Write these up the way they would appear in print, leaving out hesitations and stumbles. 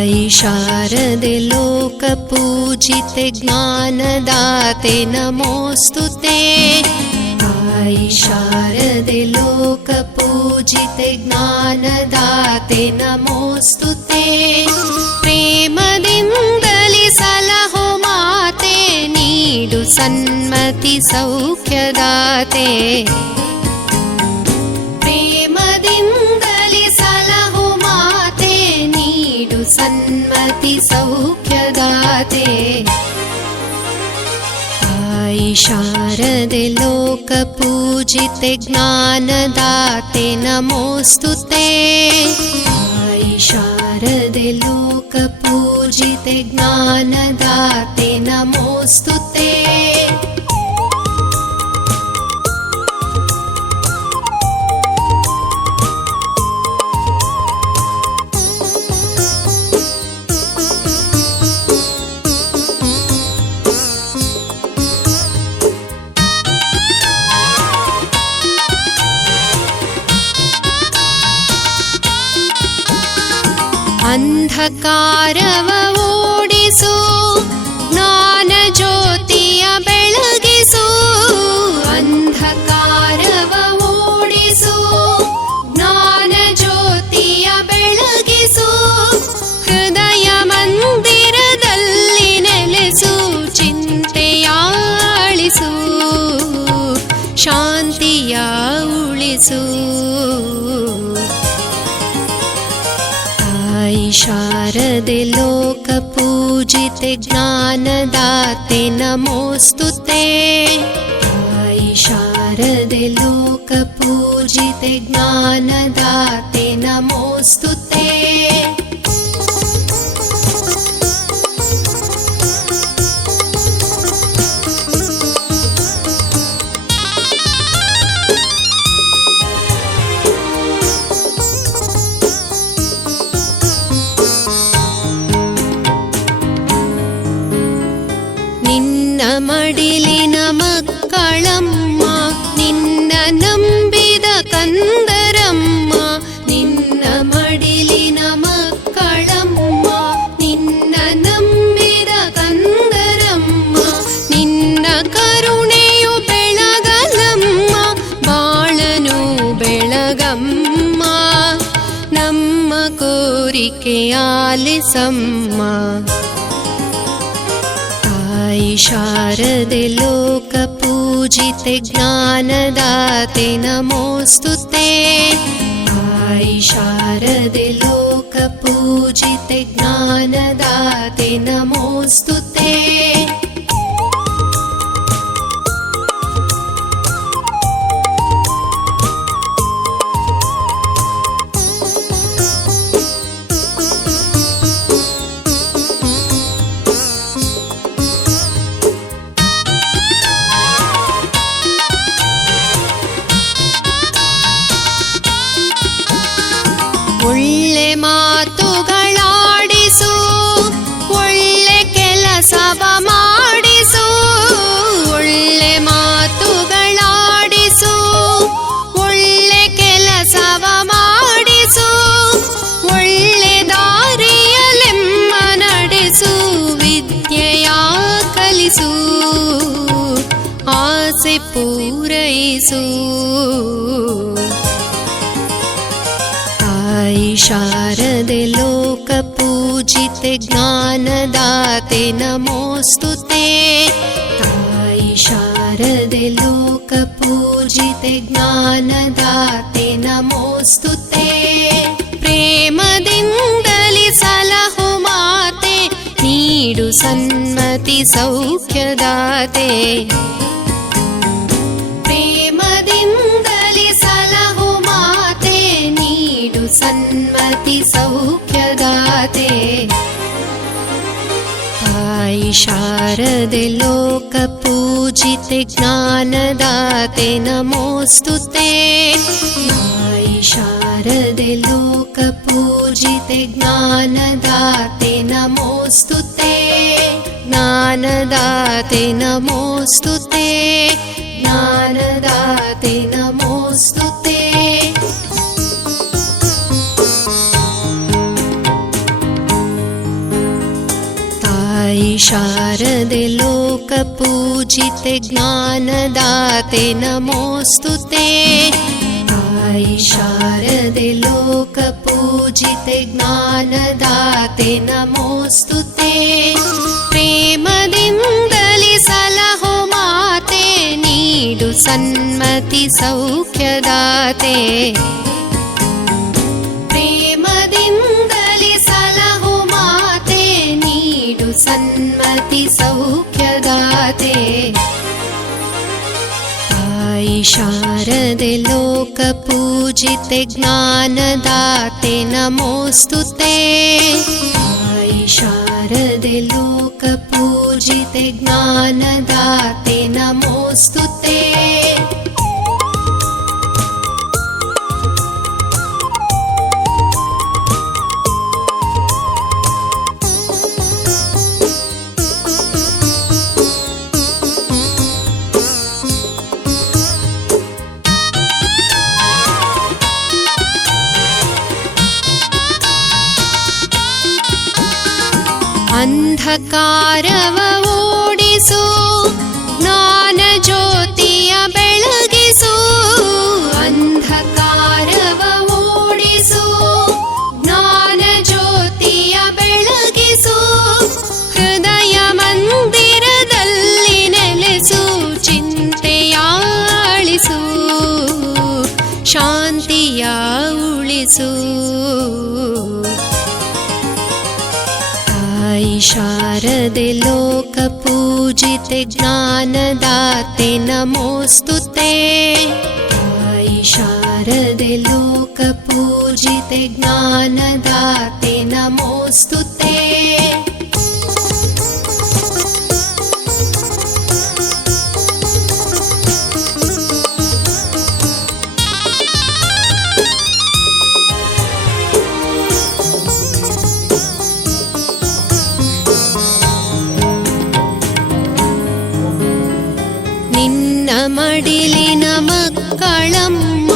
ताई शारदे लोकपूजिते ज्ञानदाते नमोऽस्तुते। ताई शारदे लोकपूजिते ज्ञानदाते नमोऽस्तुते। प्रेमदिन्दलि सलहु माते नीडु सन्मति सौख्यदाते। प्रेमदिन्दलि सलहु माते नीडु सन्मति सौख्यदाते। ताई शारदे लोकपूजिते ज्ञानदाते नमोऽस्तुते। ताई शारदे लोकपूजिते ज्ञानदाते नमोऽस्तुते। ಅಂಧಕಾರವ ಓಡಿಸು ಜ್ಞಾನ ಜ್ಯೋತಿಯ ಬೆಳಗಿಸು। ಅಂಧಕಾರವ ಓಡಿಸು ಜ್ಞಾನ ಜ್ಯೋತಿಯ ಬೆಳಗಿಸು। ಹೃದಯ ಮಂದಿರದಲ್ಲಿ ನೆಲೆಸು ಚಿಂತೆಯ ಅಳಿಸು ಶಾಂತಿಯ ಉಳಿಸು। ताई शारदे लोकपूजिते ज्ञानदाते नमोऽस्तुते। ताई शारदे लोकपूजिते ज्ञानदाते नमोऽस्तुते। ನಿನ್ನ ಮಡಿಲಿನ ಮಕ್ಕಳಮ್ಮ ನಿನ್ನ ನಂಬಿದ ಕಂದರಮ್ಮ। ನಿನ್ನ ಮಡಿಲಿನ ಮಕ್ಕಳಮ್ಮ ನಿನ್ನ ನಂಬಿದ ಕಂದರಮ್ಮ। ನಿನ್ನ ಕರುಣೆಯು ಬೆಳಗಲಮ್ಮ ಬಾಳನು ಬೆಳಗಮ್ಮ। ನಮ್ಮ ಕೋರಿಕೆ ಆಲಿಸಮ್ಮ। ताई शारदे लोकपूजिते ज्ञानदाते नमोऽस्तुते। ताई शारदे लोकपूजिते ज्ञानदाते नमोऽस्तुते। ಒಳ್ಳೆ ಮಾತುಗಳಾಡಿಸು ಒಳ್ಳೆ ಕೆಲಸವ ಮಾಡಿಸು। ಒಳ್ಳೆ ಮಾತುಗಳಾಡಿಸು ಒಳ್ಳೆ ಕೆಲಸವ ಮಾಡಿಸು। ಒಳ್ಳೆ ದಾರಿಯಲೆಮ್ಮ ನಡೆಸು ವಿದ್ಯೆಯ ಕಲಿಸು ಆಸೆ ಪೂರೈಸು। ताई शारदे लोकपूजिते ज्ञानदाते नमोऽस्तुते। ताई शारदे लोकपूजिते ज्ञानदाते नमोऽस्तुते। प्रेमदिन्दलि सलहु माते नीडु सन्मति सौख्यदाते। प्रेमदिन्दलि सलहु माते नीडु सन्मति सौख्यदाते। ताई शारदे लोकपूजिते ज्ञानदाते नमोऽस्तुते। ताई शारदे लोकपूजिते ज्ञानदाते नमोऽस्तुते। ज्ञानदाते नमोऽस्तुते। ज्ञानदाते नमोऽस्तुते। शारदे लोकपूजिते ज्ञानदाते नमोऽस्तु ते। आई शारदे लोकपूजिते ज्ञानदाते नमोऽस्तु ते। प्रेमदिन्दलि सलहो माते नीडु सन्मति सौख्यदाते। प्रेमदिन्दलि सलहो माते नीडु सन्मति सौख्यदाते। आई शारदे लोकपूजिते ज्ञानदाते नमोऽस्तु ते। आई शारदे लोकपूजिते ज्ञानदाते नमोऽस्तु ते। ಅಂಧಕಾರವ ಓಡಿಸು ಜ್ಞಾನ ಜ್ಯೋತಿಯ ಬೆಳಗಿಸು। ಅಂಧಕಾರವ ಓಡಿಸು ಜ್ಞಾನ ಜ್ಯೋತಿಯ ಬೆಳಗಿಸು। ಹೃದಯ ಮಂದಿರದಲ್ಲಿ ನೆಲೆಸು ಚಿಂತೆಯ ಅಳಿಸು ಶಾಂತಿಯ ಉಳಿಸು। आई शारदे लोकपूजिते ज्ञानदाते नमोऽस्तु ते। आई शारदे लोकपूजिते ज्ञानदाते नमोऽस्तु ते। ನಿನ್ನ ಮಡಿಲಿನ ಮಕ್ಕಳಮ್ಮ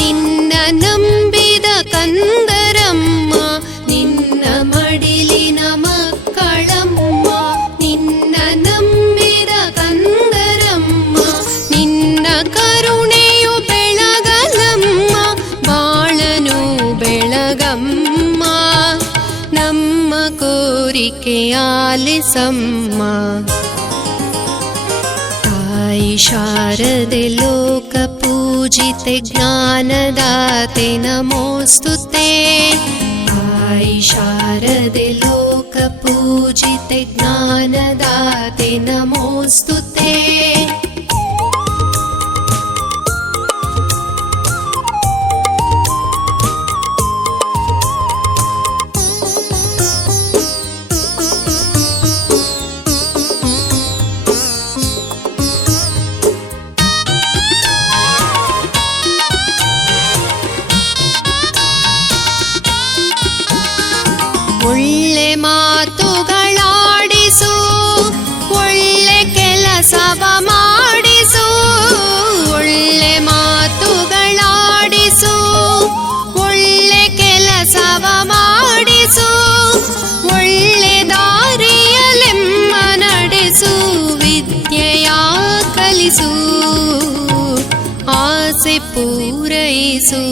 ನಿನ್ನ ನಂಬಿದ ಕಂದರಮ್ಮ। ನಿನ್ನ ಮಡಿಲಿನ ಮಕ್ಕಳಮ್ಮ ನಿನ್ನ ನಂಬಿದ ಕಂದರಮ್ಮ। ನಿನ್ನ ಕರುಣೆಯು ಬೆಳಗಲಮ್ಮ ಬಾಳನು ಬೆಳಗಮ್ಮ। ನಮ್ಮ ಕೋರಿಕೆ ಆಲಿಸಮ್ಮ। आई शारदे लोकपूजिते ज्ञानदाते नमोऽस्तु ते। आई शारदे लोकपूजिते ज्ञानदाते नमोऽस्तु ते। ಒಳ್ಳೆ ಮಾತುಗಳಾಡಿಸು ಒಳ್ಳೆ ಕೆಲಸವ ಮಾಡಿಸು। ಒಳ್ಳೆ ಮಾತುಗಳಾಡಿಸು ಒಳ್ಳೆ ಕೆಲಸವ ಮಾಡಿಸು। ಒಳ್ಳೆ ದಾರಿಯಲೆಮ್ಮ ನಡೆಸು ವಿದ್ಯೆಯ ಕಲಿಸು ಆಸೆ ಪೂರೈಸು।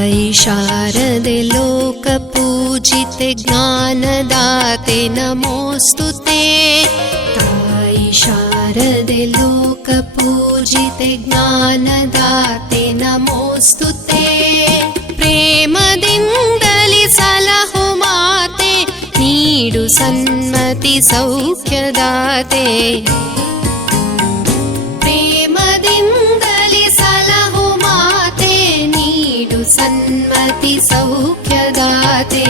आई शारदे लोकपूजिते ज्ञानदाते नमोऽस्तु ते। आई शारदे लोकपूजिते ज्ञानदाते नमोऽस्तु ते। प्रेमदिन्दलि सलहो माते नीडु सन्मति सौख्यदाते। प्रेमदिन्दलि सलहो माते नीडु सन्मति सौख्यदाते।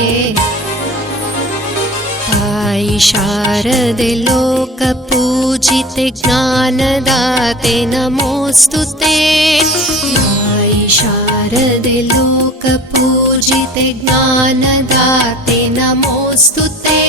आई शारदे लोकपूजिते ज्ञानदाते नमोऽस्तु ते। आई शारदे लोकपूजिते ज्ञानदाते नमोऽस्तु ते।